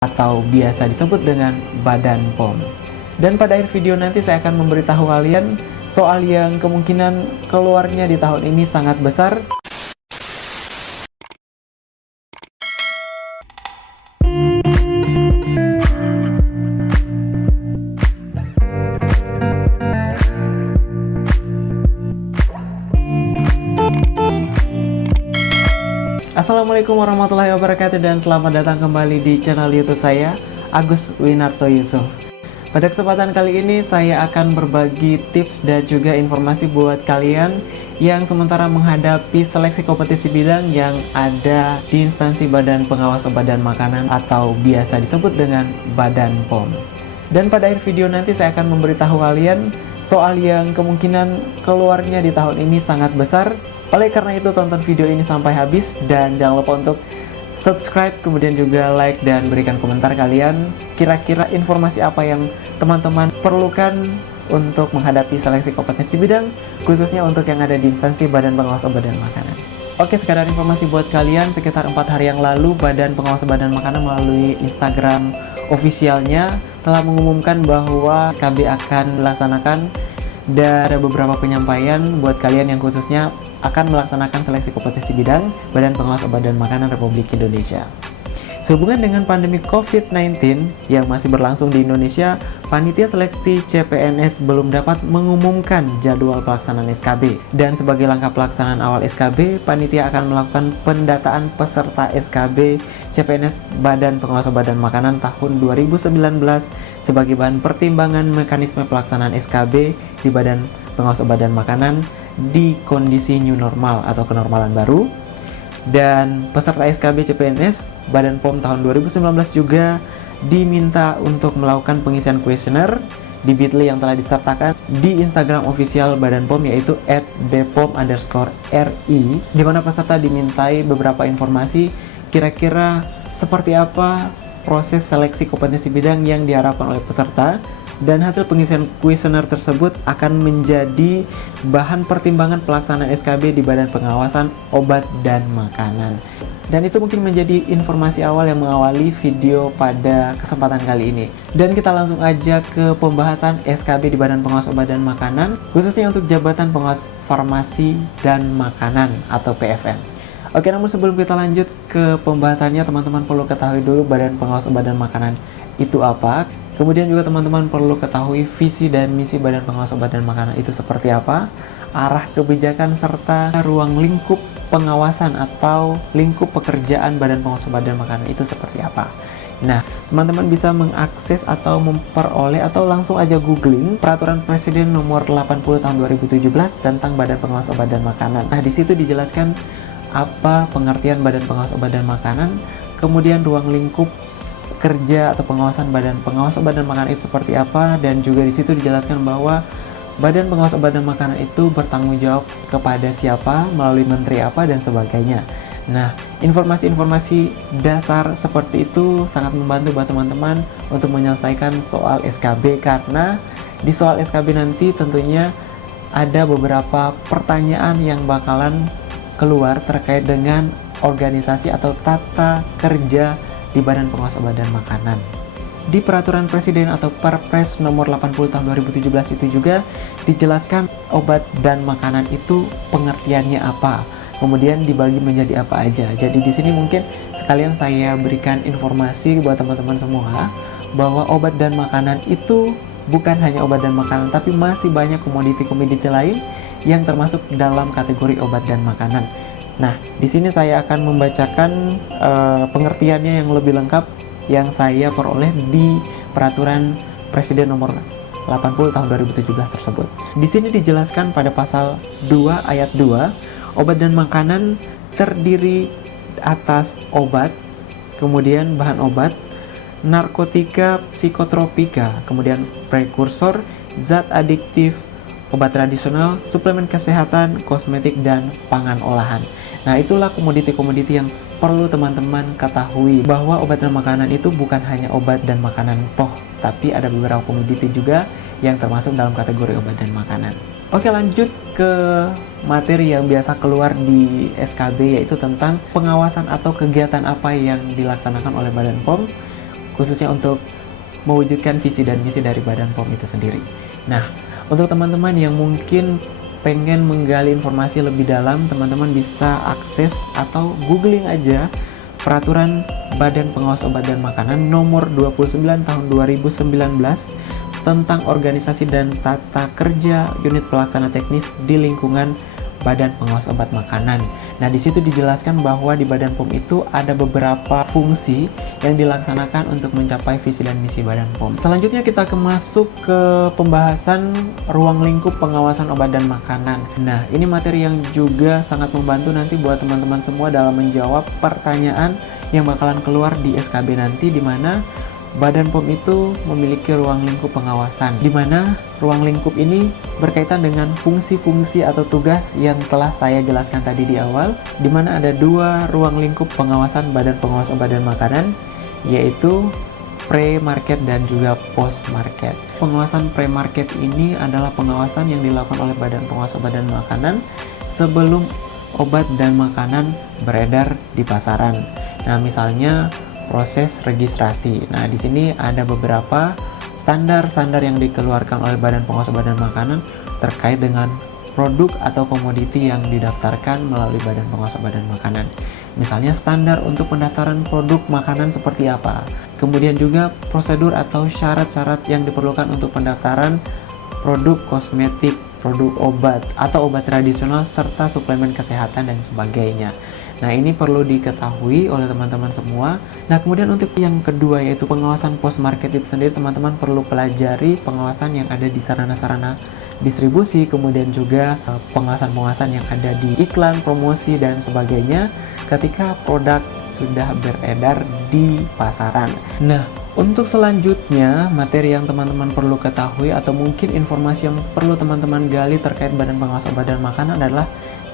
atau biasa disebut dengan Badan POM. Dan pada akhir video nanti saya akan memberitahu kalian soal yang kemungkinan keluarnya di tahun ini sangat besar. Assalamualaikum warahmatullahi wabarakatuh dan selamat datang kembali di channel YouTube saya, Agus Winarto Yusuf. Pada kesempatan kali ini saya akan berbagi tips dan juga informasi buat kalian yang sementara menghadapi seleksi kompetisi bidang yang ada di instansi Badan Pengawas Obat dan Makanan atau biasa disebut dengan Badan POM. Dan pada akhir video nanti saya akan memberitahu kalian soal yang kemungkinan keluarnya di tahun ini sangat besar. Oleh karena itu tonton video ini sampai habis dan jangan lupa untuk subscribe, kemudian juga like dan berikan komentar kalian kira-kira informasi apa yang teman-teman perlukan untuk menghadapi seleksi kompetensi bidang, khususnya untuk yang ada di instansi Badan Pengawas Obat dan Makanan. Oke, sekedar informasi buat kalian, sekitar 4 hari yang lalu Badan Pengawas Obat dan Makanan melalui Instagram ofisialnya telah mengumumkan bahwa SKB akan dilaksanakan dan ada beberapa penyampaian buat kalian yang khususnya akan melaksanakan seleksi kompetensi bidang Badan Pengawas Obat dan Makanan Republik Indonesia. Sehubungan dengan pandemi COVID-19 yang masih berlangsung di Indonesia, Panitia Seleksi CPNS belum dapat mengumumkan jadwal pelaksanaan SKB. Dan sebagai langkah pelaksanaan awal SKB, Panitia akan melakukan pendataan peserta SKB CPNS Badan Pengawas Obat dan Makanan tahun 2019 sebagai bahan pertimbangan mekanisme pelaksanaan SKB di Badan Pengawas Obat dan Makanan di kondisi new normal atau kenormalan baru. Dan peserta SKB CPNS Badan POM tahun 2019 juga diminta untuk melakukan pengisian kuesioner di bit.ly yang telah disertakan di Instagram official Badan POM, yaitu @bpom_ri, di mana peserta dimintai beberapa informasi kira-kira seperti apa proses seleksi kompetensi bidang yang diharapkan oleh peserta. Dan hasil pengisian kuesioner tersebut akan menjadi bahan pertimbangan pelaksanaan SKB di Badan Pengawasan Obat dan Makanan. Dan itu mungkin menjadi informasi awal yang mengawali video pada kesempatan kali ini. Dan kita langsung aja ke pembahasan SKB di Badan Pengawas Obat dan Makanan, khususnya untuk Jabatan Pengawas Farmasi dan Makanan atau PFM. Oke, namun sebelum kita lanjut ke pembahasannya, teman-teman perlu ketahui dulu Badan Pengawas Obat dan Makanan itu apa. Kemudian juga teman-teman perlu ketahui visi dan misi Badan Pengawas Obat dan Makanan itu seperti apa, arah kebijakan serta ruang lingkup pengawasan atau lingkup pekerjaan Badan Pengawas Obat dan Makanan itu seperti apa. Nah, teman-teman bisa mengakses atau memperoleh atau langsung aja googling Peraturan Presiden Nomor 80 Tahun 2017 tentang Badan Pengawas Obat dan Makanan. Nah, di situ dijelaskan apa pengertian Badan Pengawas Obat dan Makanan, kemudian ruang lingkup kerja atau pengawasan Badan Pengawas Obat dan Makanan itu seperti apa, dan juga di situ dijelaskan bahwa Badan Pengawas Obat dan Makanan itu bertanggung jawab kepada siapa, melalui menteri apa, dan sebagainya. Nah, informasi-informasi dasar seperti itu sangat membantu buat teman-teman untuk menyelesaikan soal SKB, karena di soal SKB nanti tentunya ada beberapa pertanyaan yang bakalan keluar terkait dengan organisasi atau tata kerja di Badan Pengawas Obat dan Makanan. Di Peraturan Presiden atau Perpres Nomor 80 Tahun 2017 itu juga dijelaskan obat dan makanan itu pengertiannya apa, kemudian dibagi menjadi apa aja. Jadi di sini mungkin sekalian saya berikan informasi buat teman-teman semua bahwa obat dan makanan itu bukan hanya obat dan makanan, tapi masih banyak komoditi-komoditi lain yang termasuk dalam kategori obat dan makanan. Nah, di sini saya akan membacakan pengertiannya yang lebih lengkap yang saya peroleh di Peraturan Presiden Nomor 80 Tahun 2017 tersebut. Di sini dijelaskan pada pasal 2 ayat 2, obat dan makanan terdiri atas obat, kemudian bahan obat, narkotika, psikotropika, kemudian prekursor, zat adiktif, obat tradisional, suplemen kesehatan, kosmetik, dan pangan olahan. Nah, itulah komoditi-komoditi yang perlu teman-teman ketahui, bahwa obat dan makanan itu bukan hanya obat dan makanan toh, tapi ada beberapa komoditi juga yang termasuk dalam kategori obat dan makanan. Oke, lanjut ke materi yang biasa keluar di SKB, yaitu tentang pengawasan atau kegiatan apa yang dilaksanakan oleh Badan POM khususnya untuk mewujudkan visi dan misi dari Badan POM itu sendiri. Nah, untuk teman-teman yang mungkin pengen menggali informasi lebih dalam, teman-teman bisa akses atau googling aja Peraturan Badan Pengawas Obat dan Makanan nomor 29 tahun 2019 tentang organisasi dan tata kerja unit pelaksana teknis di lingkungan Badan Pengawas Obat Makanan. Nah, di situ dijelaskan bahwa di Badan POM itu ada beberapa fungsi yang dilaksanakan untuk mencapai visi dan misi Badan POM. Selanjutnya kita masuk ke pembahasan ruang lingkup pengawasan obat dan makanan. Nah, ini materi yang juga sangat membantu nanti buat teman-teman semua dalam menjawab pertanyaan yang bakalan keluar di SKB nanti, di mana Badan POM itu memiliki ruang lingkup pengawasan, di mana ruang lingkup ini berkaitan dengan fungsi-fungsi atau tugas yang telah saya jelaskan tadi di awal, di mana ada dua ruang lingkup pengawasan Badan Pengawas Obat dan Makanan, yaitu pre-market dan juga post-market. Pengawasan pre-market ini adalah pengawasan yang dilakukan oleh Badan Pengawas Obat dan Makanan sebelum obat dan makanan beredar di pasaran. Nah, misalnya proses registrasi. Nah, di sini ada beberapa standar-standar yang dikeluarkan oleh Badan Pengawas Obat dan Makanan terkait dengan produk atau komoditi yang didaftarkan melalui Badan Pengawas Obat dan Makanan. Misalnya standar untuk pendaftaran produk makanan seperti apa. Kemudian juga prosedur atau syarat-syarat yang diperlukan untuk pendaftaran produk kosmetik, produk obat atau obat tradisional serta suplemen kesehatan dan sebagainya. Nah, ini perlu diketahui oleh teman-teman semua. Nah, kemudian untuk yang kedua yaitu pengawasan post market itu sendiri, teman-teman perlu pelajari pengawasan yang ada di sarana-sarana distribusi, kemudian juga pengawasan-pengawasan yang ada di iklan, promosi, dan sebagainya ketika produk sudah beredar di pasaran. Nah, untuk selanjutnya, materi yang teman-teman perlu ketahui atau mungkin informasi yang perlu teman-teman gali terkait Badan Pengawas Obat dan Makanan adalah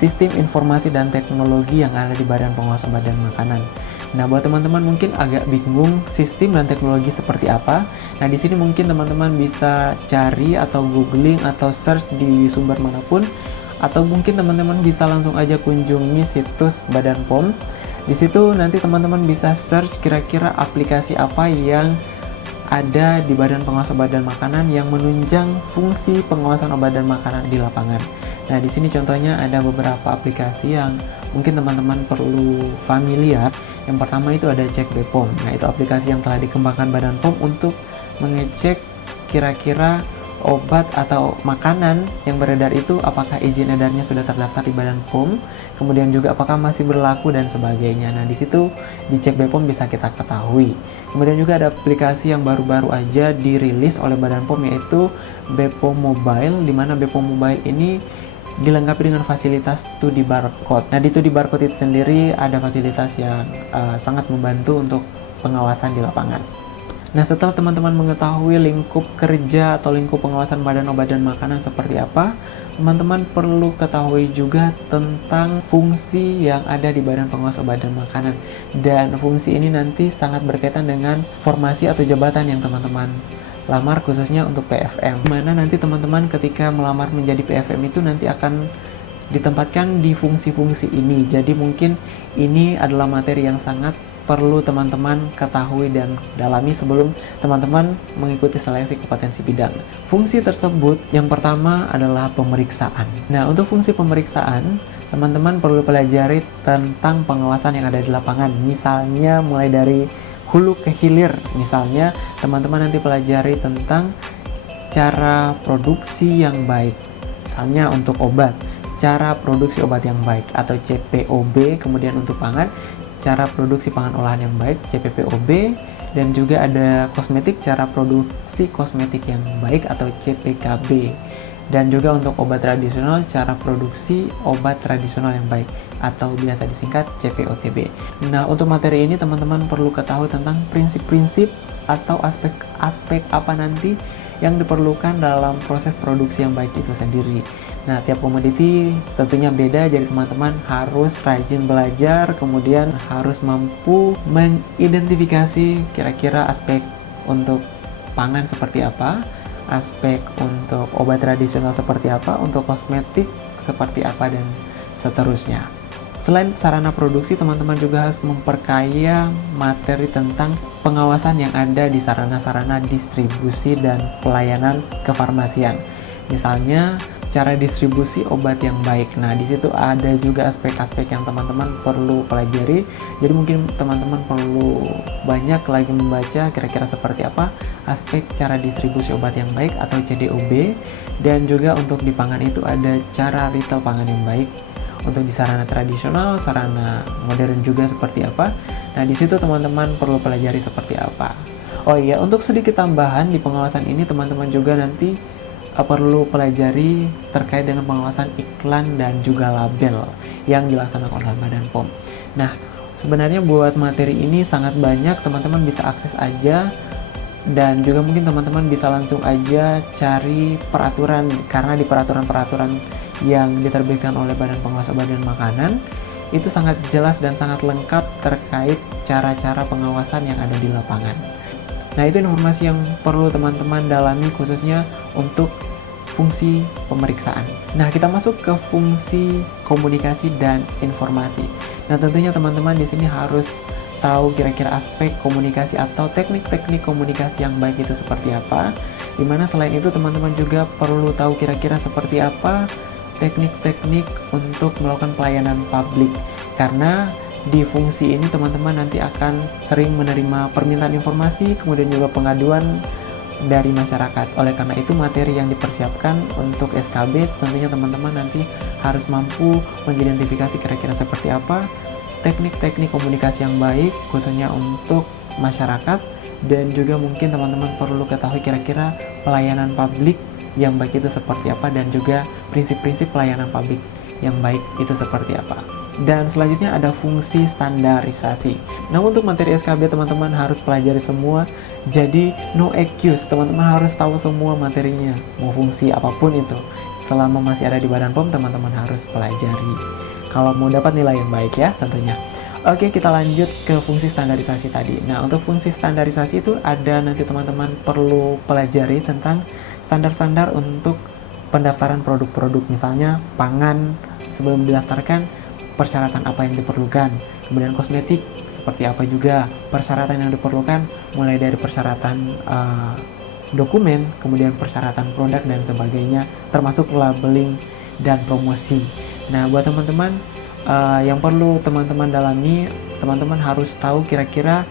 sistem informasi dan teknologi yang ada di Badan Pengawas Obat dan Makanan. Nah, buat teman-teman mungkin agak bingung sistem dan teknologi seperti apa. Nah, di sini mungkin teman-teman bisa cari atau googling atau search di sumber manapun, atau mungkin teman-teman bisa langsung aja kunjungi situs Badan POM. Di situ nanti teman-teman bisa search kira-kira aplikasi apa yang ada di Badan Pengawas Obat dan Makanan yang menunjang fungsi pengawasan obat dan makanan di lapangan. Nah, di sini contohnya ada beberapa aplikasi yang mungkin teman-teman perlu familiar. Yang pertama itu ada Cek BPOM. Nah, itu aplikasi yang telah dikembangkan Badan POM untuk mengecek kira-kira obat atau makanan yang beredar itu apakah izin edarnya sudah terdaftar di Badan POM, kemudian juga apakah masih berlaku dan sebagainya. Nah, di situ di Cek BPOM bisa kita ketahui. Kemudian juga ada aplikasi yang baru-baru aja dirilis oleh Badan POM yaitu BPOM Mobile, di mana BPOM Mobile ini dilengkapi dengan fasilitas 2D barcode. Nah, di 2D barcode itu sendiri ada fasilitas yang sangat membantu untuk pengawasan di lapangan. Nah, setelah teman-teman mengetahui lingkup kerja atau lingkup pengawasan Badan Obat dan Makanan seperti apa, teman-teman perlu ketahui juga tentang fungsi yang ada di Badan Pengawas Obat dan Makanan. Dan fungsi ini nanti sangat berkaitan dengan formasi atau jabatan yang teman-teman lamar, khususnya untuk PFM, mana nanti teman-teman ketika melamar menjadi PFM itu nanti akan ditempatkan di fungsi-fungsi ini. Jadi mungkin ini adalah materi yang sangat perlu teman-teman ketahui dan dalami sebelum teman-teman mengikuti seleksi kompetensi bidang. Fungsi tersebut yang pertama adalah pemeriksaan. Nah, untuk fungsi pemeriksaan, teman-teman perlu pelajari tentang pengawasan yang ada di lapangan. Misalnya mulai dari hulu ke hilir. Misalnya teman-teman nanti pelajari tentang cara produksi yang baik. Misalnya untuk obat, cara produksi obat yang baik atau CPOB. Kemudian untuk pangan, cara produksi pangan olahan yang baik, CPPOB. Dan juga ada kosmetik, cara produksi kosmetik yang baik atau CPKB. Dan juga untuk obat tradisional, cara produksi obat tradisional yang baik atau biasa disingkat CPOTB. Nah, untuk materi ini teman-teman perlu ketahui tentang prinsip-prinsip atau aspek-aspek apa nanti yang diperlukan dalam proses produksi yang baik itu sendiri. Nah, tiap komoditi tentunya beda, jadi teman-teman harus rajin belajar, kemudian harus mampu mengidentifikasi kira-kira aspek untuk pangan seperti apa, aspek untuk obat tradisional seperti apa, untuk kosmetik seperti apa, dan seterusnya. Selain sarana produksi, teman-teman juga harus memperkaya materi tentang pengawasan yang ada di sarana-sarana distribusi dan pelayanan kefarmasian. Misalnya, cara distribusi obat yang baik. Nah, di situ ada juga aspek-aspek yang teman-teman perlu pelajari. Jadi mungkin teman-teman perlu banyak lagi membaca kira-kira seperti apa aspek cara distribusi obat yang baik atau CDOB. Dan juga untuk di pangan itu ada cara retail pangan yang baik. Untuk di sarana tradisional, sarana modern juga seperti apa. Nah, di situ teman-teman perlu pelajari seperti apa. Oh iya, untuk sedikit tambahan di pengawasan ini teman-teman juga nanti perlu pelajari terkait dengan pengawasan iklan dan juga label yang dilaksanakan oleh Badan POM. Nah, sebenarnya buat materi ini sangat banyak, teman-teman bisa akses aja dan juga mungkin teman-teman bisa langsung aja cari peraturan, karena di peraturan-peraturan yang diterbitkan oleh Badan Pengawas Obat dan Makanan itu sangat jelas dan sangat lengkap terkait cara-cara pengawasan yang ada di lapangan. Nah, itu informasi yang perlu teman-teman dalami khususnya untuk fungsi pemeriksaan. Nah, kita masuk ke fungsi komunikasi dan informasi. Nah, tentunya teman-teman di sini harus tahu kira-kira aspek komunikasi atau teknik-teknik komunikasi yang baik itu seperti apa. Dimana selain itu teman-teman juga perlu tahu kira-kira seperti apa teknik-teknik untuk melakukan pelayanan publik. Karena di fungsi ini teman-teman nanti akan sering menerima permintaan informasi, kemudian juga pengaduan dari masyarakat. Oleh karena itu materi yang dipersiapkan untuk SKB tentunya teman-teman nanti harus mampu mengidentifikasi kira-kira seperti apa teknik-teknik komunikasi yang baik khususnya untuk masyarakat, dan juga mungkin teman-teman perlu ketahui kira-kira pelayanan publik yang baik itu seperti apa dan juga prinsip-prinsip pelayanan publik yang baik itu seperti apa. Dan selanjutnya ada fungsi standarisasi. Nah, untuk materi SKB teman-teman harus pelajari semua. Jadi no excuse, teman-teman harus tahu semua materinya, mau fungsi apapun itu. Selama masih ada di Badan POM, teman-teman harus pelajari kalau mau dapat nilai yang baik ya tentunya. Oke, kita lanjut ke fungsi standarisasi tadi. Nah, untuk fungsi standarisasi itu ada nanti teman-teman perlu pelajari tentang standar-standar untuk pendaftaran produk-produk. Misalnya pangan, sebelum didaftarkan persyaratan apa yang diperlukan, kemudian kosmetik seperti apa juga persyaratan yang diperlukan, mulai dari persyaratan dokumen, kemudian persyaratan produk dan sebagainya, termasuk labeling dan promosi. Nah, buat teman-teman yang perlu teman-teman dalami, teman-teman harus tahu kira-kira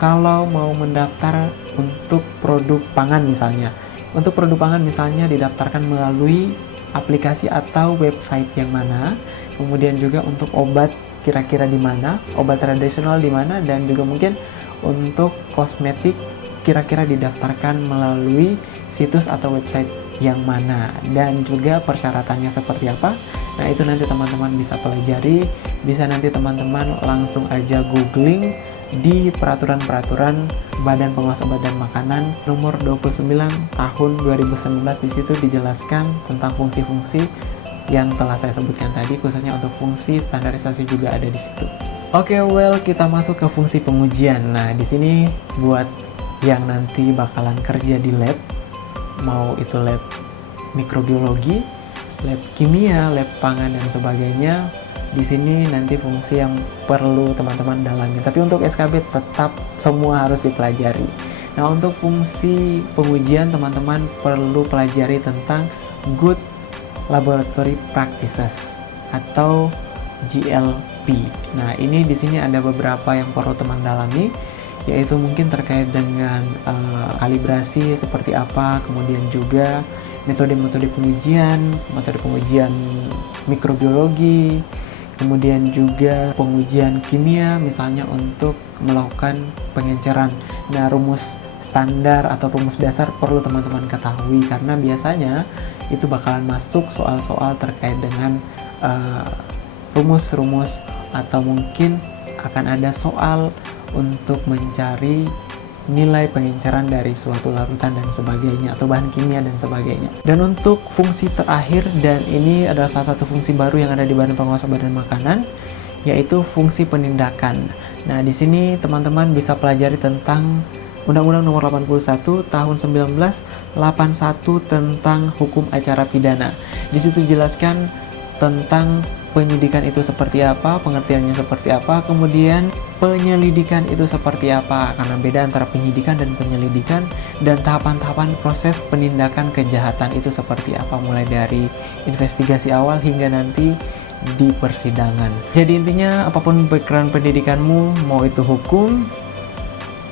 kalau mau mendaftar untuk produk pangan misalnya. Untuk produk pangan misalnya didaftarkan melalui aplikasi atau website yang mana, kemudian juga untuk obat kira-kira di mana, obat tradisional di mana, dan juga mungkin untuk kosmetik kira-kira didaftarkan melalui situs atau website yang mana, dan juga persyaratannya seperti apa. Nah, itu nanti teman-teman bisa pelajari, bisa nanti teman-teman langsung aja googling di peraturan-peraturan Badan Pengawas Obat dan Makanan nomor 29 tahun 2019. Di situ dijelaskan tentang fungsi-fungsi yang telah saya sebutkan tadi, khususnya untuk fungsi standarisasi juga ada di situ. Oke, kita masuk ke fungsi pengujian. Nah, di sini buat yang nanti bakalan kerja di lab, mau itu lab mikrobiologi, lab kimia, lab pangan dan sebagainya, di sini nanti fungsi yang perlu teman-teman dalami. Tapi untuk SKB tetap semua harus dipelajari. Nah, untuk fungsi pengujian teman-teman perlu pelajari tentang Good Laboratory Practices atau GLP. Nah, ini di sini ada beberapa yang perlu teman dalami, yaitu mungkin terkait dengan kalibrasi seperti apa, kemudian juga metode-metode pengujian, metode pengujian mikrobiologi, kemudian juga pengujian kimia misalnya untuk melakukan pengenceran. Nah, rumus standar atau rumus dasar perlu teman-teman ketahui karena biasanya itu bakalan masuk soal-soal terkait dengan rumus-rumus atau mungkin akan ada soal untuk mencari nilai pengenceran dari suatu larutan dan sebagainya atau bahan kimia dan sebagainya. Dan untuk fungsi terakhir, dan ini adalah salah satu fungsi baru yang ada di Badan Pengawas Obat dan Makanan, yaitu fungsi penindakan. Nah, di sini teman-teman bisa pelajari tentang Undang-Undang Nomor 81 Tahun 1981 tentang hukum acara pidana. Di situ dijelaskan tentang penyidikan itu seperti apa, pengertiannya seperti apa, kemudian penyelidikan itu seperti apa, karena beda antara penyidikan dan penyelidikan, dan tahapan-tahapan proses penindakan kejahatan itu seperti apa, mulai dari investigasi awal hingga nanti di persidangan. Jadi intinya apapun background pendidikanmu, mau itu hukum,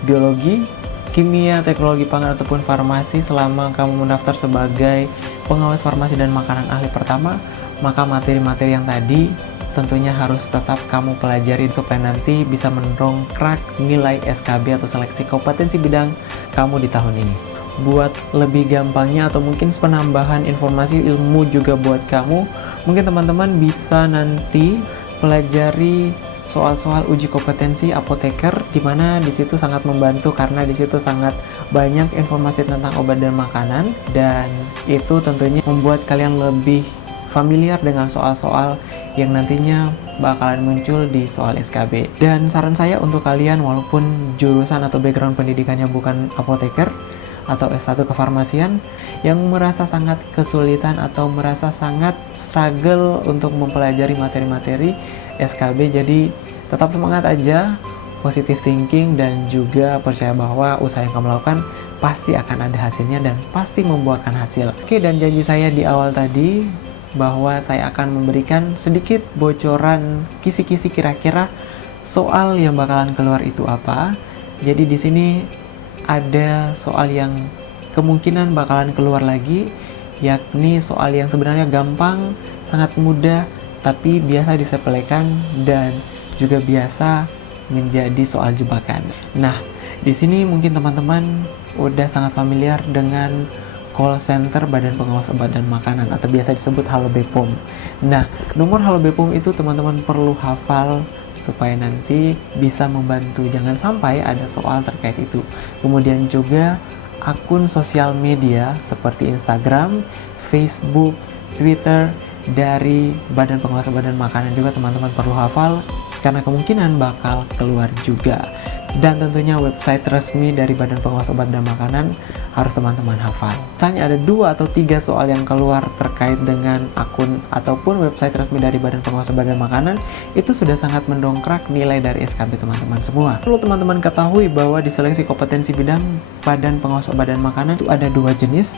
biologi, kimia, teknologi pangan, ataupun farmasi, selama kamu mendaftar sebagai pengawas farmasi dan makanan ahli pertama, maka materi-materi yang tadi tentunya harus tetap kamu pelajari supaya nanti bisa mendongkrak nilai SKB atau seleksi kompetensi bidang kamu di tahun ini. Buat lebih gampangnya atau mungkin penambahan informasi ilmu juga buat kamu, mungkin teman-teman bisa nanti pelajari soal-soal uji kompetensi apoteker, dimana disitu sangat membantu karena disitu sangat banyak informasi tentang obat dan makanan, dan itu tentunya membuat kalian lebih familiar dengan soal-soal yang nantinya bakalan muncul di soal SKB. Dan saran saya untuk kalian, walaupun jurusan atau background pendidikannya bukan apoteker atau S1 kefarmasian, yang merasa sangat kesulitan atau merasa sangat struggle untuk mempelajari materi-materi SKB, jadi tetap semangat aja, positive thinking, dan juga percaya bahwa usaha yang kamu lakukan pasti akan ada hasilnya dan pasti membuahkan hasil. Oke, dan janji saya di awal tadi bahwa saya akan memberikan sedikit bocoran kisi-kisi kira-kira soal yang bakalan keluar itu apa. Jadi di sini ada soal yang kemungkinan bakalan keluar lagi, yakni soal yang sebenarnya gampang, sangat mudah, tapi biasa disepelekan dan juga biasa menjadi soal jebakan. Nah, di sini mungkin teman-teman udah sangat familiar dengan call center Badan Pengawas Obat dan Makanan atau biasa disebut Halo BPOM. Nah, nomor Halo BPOM itu teman-teman perlu hafal supaya nanti bisa membantu jangan sampai ada soal terkait itu. Kemudian juga akun sosial media seperti Instagram, Facebook, Twitter dari Badan Pengawas Obat dan Makanan juga teman-teman perlu hafal karena kemungkinan bakal keluar juga. Dan tentunya website resmi dari Badan Pengawas Obat dan Makanan harus teman-teman hafal. Misalnya ada 2 atau 3 soal yang keluar terkait dengan akun ataupun website resmi dari Badan Pengawas Obat dan Makanan, itu sudah sangat mendongkrak nilai dari SKB teman-teman semua. Perlu teman-teman ketahui bahwa di seleksi kompetensi bidang Badan Pengawas Obat dan Makanan itu ada 2 jenis.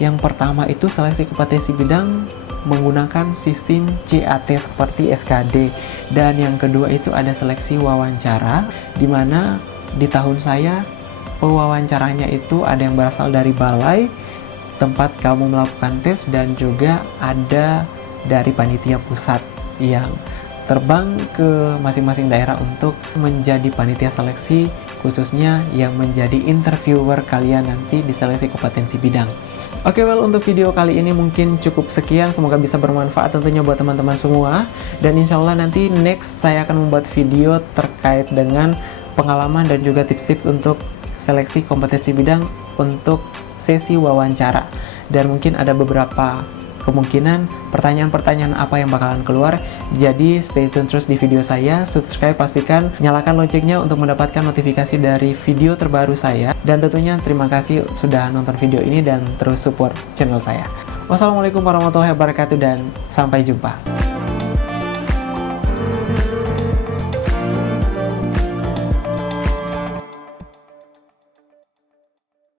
Yang pertama itu seleksi kompetensi bidang menggunakan sistem CAT seperti SKD, dan yang kedua itu ada seleksi wawancara, di mana di tahun saya pewawancaranya itu ada yang berasal dari balai tempat kamu melakukan tes, dan juga ada dari panitia pusat yang terbang ke masing-masing daerah untuk menjadi panitia seleksi, khususnya yang menjadi interviewer kalian nanti di seleksi kompetensi bidang. Oke, well, untuk video kali ini mungkin cukup sekian, semoga bisa bermanfaat tentunya buat teman-teman semua, dan insya Allah nanti next saya akan membuat video terkait dengan pengalaman dan juga tips-tips untuk seleksi kompetensi bidang untuk sesi wawancara, dan mungkin ada beberapa kemungkinan pertanyaan-pertanyaan apa yang bakalan keluar. Jadi stay tune terus di video saya, subscribe, pastikan nyalakan loncengnya untuk mendapatkan notifikasi dari video terbaru saya, dan tentunya terima kasih sudah nonton video ini dan terus support channel saya. Wassalamualaikum warahmatullahi wabarakatuh dan sampai jumpa.